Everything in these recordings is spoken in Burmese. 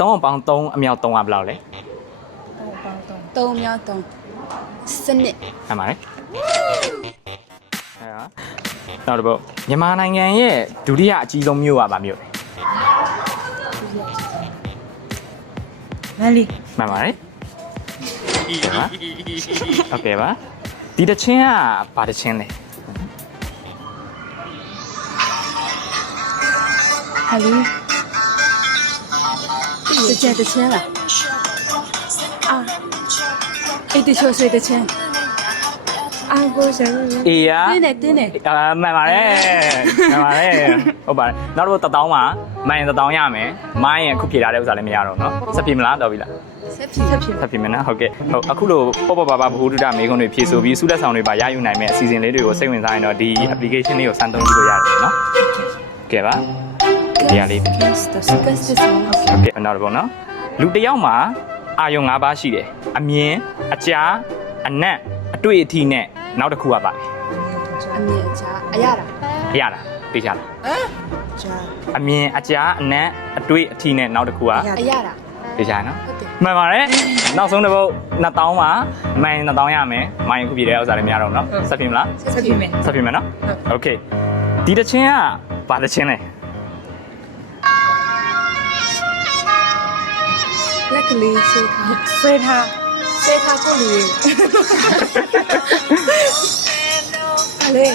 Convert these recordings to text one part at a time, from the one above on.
3ပေါင်း3အမြောက်3ကဘယ်လောက်လဲ 3မြောက်3စနစ် မှန်ပါတယ်နောက်တစ်ပုတ်မြန်မာနိုင်ငံရဲ့ဒုတိယအကြီးဆုံးမြို့ကဘာမြို့လဲ မန်လီ မှန်ပါတယ်โอเคပါဒီတချင်းကဘာတချင်းလဲ ဟာလီတချင်လားအာအဲ့တချို့ဆွေတချင်အာကိုစံ အေးရ တင်းနေ မှန်ပါတယ်မှန်ပါတယ်ဟုတ်ပါတယ်နောက်တစ်ပုတ်1000မှာမိုင်း1000ရမယ်မိုင်းရင်ခုပြေထားတဲ့ဥစ္စာလည်းမရတော့เนาะဆက်ပြေမလားတော်ပြီလား ဆက်ဖြစ် ဆက်ပြေမယ်နော်ဟုတ်ကဲ့ဟုတ်အခုလိုပေါ့ပါဘဟုတုတမေခွန်းတွေဖြည့်ဆိုပြီးစုလက်ဆောင်တွေပါရယူနိုင်မယ့်အစီအစဉ်လေးတွေကိုစိတ်ဝင်စားရင်တော့ဒီ application လေးကိုစမ်းသုံးကြည့်လို့ရတယ်เนาะကဲပါဒီရလေး ကတ်စတဟုတ်ကဲ့ ဟုတ်ကဲ့နောက်တစ်ပုတ်เนาะလူတစ်ယောက်မှာအာယုံ၅ပါးရှိတယ်အမြင်အကြားအနက်အတွေ့အထိနဲ့နောက်တစ်ခုကပါ အမြင်ချာအရတာ အရတာသိချလား ဂျာ အမြင်အကြားအနက်အတွေ့အထိနဲ့နောက်တစ်ခုက အရတာ သိချလားနော် ဟုတ်တယ် မှန်ပါတယ်နောက်ဆုံးတစ်ပုတ်2000မှာမိုင်း2000ရမယ်မိုင်းခုပြည့်တဲ့ဥစ္စာတွေမရတော့ဘူးเนาะဆက်ပြမလား ဆက်ပြမယ် ဆက်ပြမယ်နော်โอเคဒီတချင်းကဘာတချင်းလဲ လက်ကလေးဆွေးထား ဆွဲထား ဆွေးထားကိုလူလေ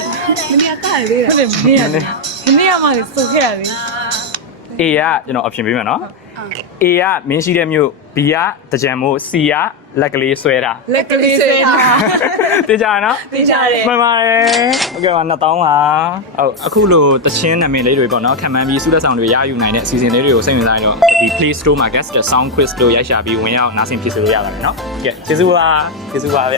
မင်းကတားလေ ဟုတ်တယ်မင်းရတယ်မင်းရမှလည်းစုခဲ့ရတယ် A ကကျွန်တော် option ပေးမယ်နော် A ကမင်းရှိတဲ့မြို့ B ကတကြံမို့ C ကလက်ကလေးဆွဲတာ လက်ကလေးဆွဲထား သိကြရနော် သိကြတယ် မှန်ပါတယ်โอเคပါ2000ပါဟုတ်အခုလိုတချင်းနာမည်လေးတွေပေါ့နော်ခံမှန်းပြီးစုလက်ဆောင်တွေရယူနိုင်တဲ့အစီအစဉ်လေးတွေကိုစိတ်ဝင်စားရင်တော့ဒီ Play Store မှာ Guest Sound Quiz လို့ရိုက်ရှာပြီးဝင်ရောက်နားဆင်ဖြစ်ဆိုလို့ရပါတယ်နော်ကဲကျေးဇူးပါဗျ